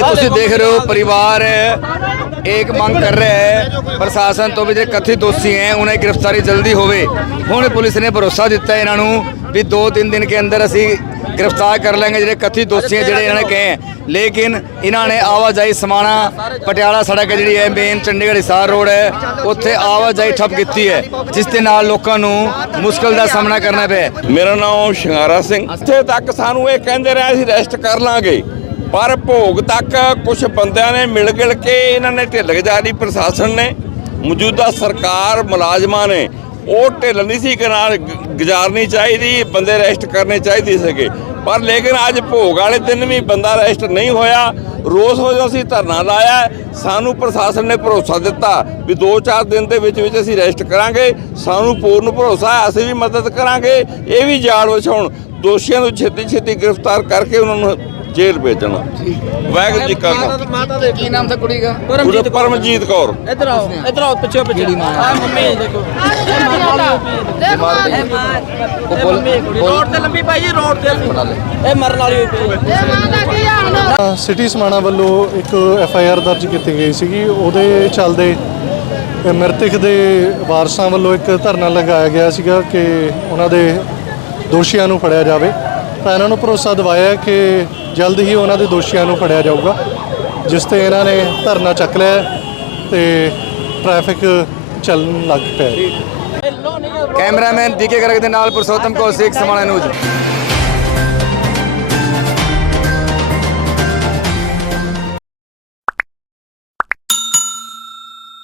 ਤੁਸੀਂ ਦੇਖ ਰਹੇ ਹੋ ਪਰਿਵਾਰ ਇੱਕ ਮੰਗ ਕਰ ਰਿਹਾ ਹੈ ਪ੍ਰਸ਼ਾਸਨ ਤੋਂ ਵੀ ਜਿਹੜੇ ਕਥਿਤ ਦੋਸ਼ੀ ਹੈ ਉਹਨਾਂ ਦੀ ਗ੍ਰਿਫਤਾਰੀ ਜਲਦੀ ਹੋਵੇ। ਹੁਣ ਪੁਲਿਸ ਨੇ ਭਰੋਸਾ ਦਿੱਤਾ ਹੈ ਇਹਨਾਂ ਨੂੰ ਵੀ 2-3 ਦਿਨ ਕੇ ਅੰਦਰ ਅਸੀਂ ਗ੍ਰਿਫਤਾਰ ਕਰ ਲਾਂਗੇ ਜਿਹੜੇ ਕਥਿਤ ਦੋਸ਼ੀ ਹੈ ਜਿਹੜੇ ਇਹਨਾਂ ਨੇ ਕਹੇ ਹੈ। ਲੇਕਿਨ ਇਹਨਾਂ ਨੇ ਆਵਾਜਾਈ ਸਮਾਣਾ ਪਟਿਆਲਾ ਸੜਕ ਹੈ ਜਿਹੜੀ ਹੈ ਮੇਨ ਚੰਡੀਗੜ੍ਹ ਹਿਸਾਰ ਰੋਡ ਹੈ ਉੱਥੇ ਆਵਾਜਾਈ ਠੱਪ ਕੀਤੀ ਹੈ ਜਿਸ ਦੇ ਨਾਲ ਲੋਕਾਂ ਨੂੰ ਮੁਸ਼ਕਲ ਦਾ ਸਾਹਮਣਾ ਕਰਨਾ ਪਿਆ। ਮੇਰਾ ਨਾਮ ਸ਼ਿੰਗਾਰਾ ਸਿੰਘ। ਇੱਥੇ ਤੱਕ ਸਾਨੂੰ ਇਹ ਕਹਿੰਦੇ ਰਹੇ ਅਸੀਂ ਰੈਸਟ ਕਰ ਲਾਂਗੇ। ਪਰ ਭੋਗ ਤੱਕ ਕੁਝ ਬੰਦਿਆਂ ਨੇ ਮਿਲ ਗਿਲ ਕੇ ਇਹਨਾਂ ਨੇ ਢਿੱਲ ਗਜਾਰੀ, ਪ੍ਰਸ਼ਾਸਨ ਨੇ, ਮੌਜੂਦਾ ਸਰਕਾਰ, ਮੁਲਾਜ਼ਮਾਂ ਨੇ, ਉਹ ਢਿੱਲ ਨਹੀਂ ਸੀ ਕਿ ਗੁਜ਼ਾਰਨੀ ਚਾਹੀਦੀ, ਬੰਦੇ ਰੈਸਟ ਕਰਨੇ ਚਾਹੀਦੇ ਸੀਗੇ। ਪਰ ਲੇਕਿਨ ਅੱਜ ਭੋਗ ਵਾਲੇ ਦਿਨ ਵੀ ਬੰਦਾ ਰੈਸਟ ਨਹੀਂ ਹੋਇਆ, ਰੋਸ ਵਜੋਂ ਅਸੀਂ ਧਰਨਾ ਲਾਇਆ, ਸਾਨੂੰ ਪ੍ਰਸ਼ਾਸਨ ਨੇ ਭਰੋਸਾ ਦਿੱਤਾ ਵੀ 2-4 ਦਿਨ ਦੇ ਵਿੱਚ ਵਿੱਚ ਅਸੀਂ ਰੈਸਟ ਕਰਾਂਗੇ, ਸਾਨੂੰ ਪੂਰਨ ਭਰੋਸਾ ਹੈ, ਅਸੀਂ ਵੀ ਮਦਦ ਕਰਾਂਗੇ, ਇਹ ਵੀ ਜਾਲ ਵਿਛਾਉਣ। ਦੋਸ਼ੀਆਂ ਨੂੰ ਛੇਤੀ ਛੇਤੀ ਗ੍ਰਿਫਤਾਰ ਕਰਕੇ ਉਹਨਾਂ ਨੂੰ ਜੇਲ੍ਹ ਭੇਜਣਾ। ਵਾਹਿਗੁਰੂ ਜੀ ਕਾ ਖਾਲਸਾ। ਕੀ ਨਾਮ ਸੀ ਕੁੜੀ ਦਾ? ਉਹਦਾ ਪਰਮਜੀਤ ਕੌਰ। ਇੱਧਰ ਆਓ ਇੱਧਰ ਆਓ ਪਿੱਛੇ ਪਿੱਛੇ। ਆ। ਮੰਮੀ। ਦੇਖੋ। ਇਹ ਮਰਨ ਵਾਲੀ ਹੋਈ ਪਈ ਹੈ। ਇਹ ਮੰਮੀ ਕੁੜੀ। ਰੋਡ ਤੇ ਲੰਮੀ ਪਾਈ ਜੀ ਰੋਡ ਤੇ ਲੰਮੀ। ਇਹ ਮਰਨ ਵਾਲੀ ਹੋਈ ਪਈ। ਹੈ। ਸਿਟੀ ਸਮਾਣਾ ਵੱਲੋਂ ਇੱਕ ਐਫ ਆਈ ਆਰ ਦਰਜ ਕੀਤੀ ਗਈ ਸੀਗੀ। ਉਹਦੇ ਚੱਲਦੇ ਮ੍ਰਿਤਕ ਦੇ ਵਾਰਸਾਂ ਵੱਲੋਂ ਇੱਕ ਧਰਨਾ ਲਗਾਇਆ ਗਿਆ ਸੀਗਾ ਕਿ ਉਹਨਾਂ ਦੇ ਦੋਸ਼ੀਆਂ ਨੂੰ ਫੜਿਆ ਜਾਵੇ। ਤਾਂ ਇਹਨਾਂ ਨੂੰ ਭਰੋਸਾ ਦਿਵਾਇਆ ਕਿ ਜਲਦ ਹੀ ਉਹਨਾਂ ਦੇ ਦੋਸ਼ੀਆਂ ਨੂੰ ਫੜਿਆ ਜਾਊਗਾ, ਜਿਸ ਤੇ ਇਹਨਾਂ ਨੇ ਧਰਨਾ ਚੱਕ ਲਿਆ ਹੈ ਤੇ ਟ੍ਰੈਫਿਕ ਚੱਲਣ ਲੱਗ ਪਿਆ ਕੈਮਰਾਮੈਨ ਦੀਕੇ ਗਰਗ ਦੇ ਨਾਲ ਪੁਰਸ਼ੋਤਮ ਕੌਸ਼ਿਕ ਸਮਾਣਾ ਨਿਊਜ਼।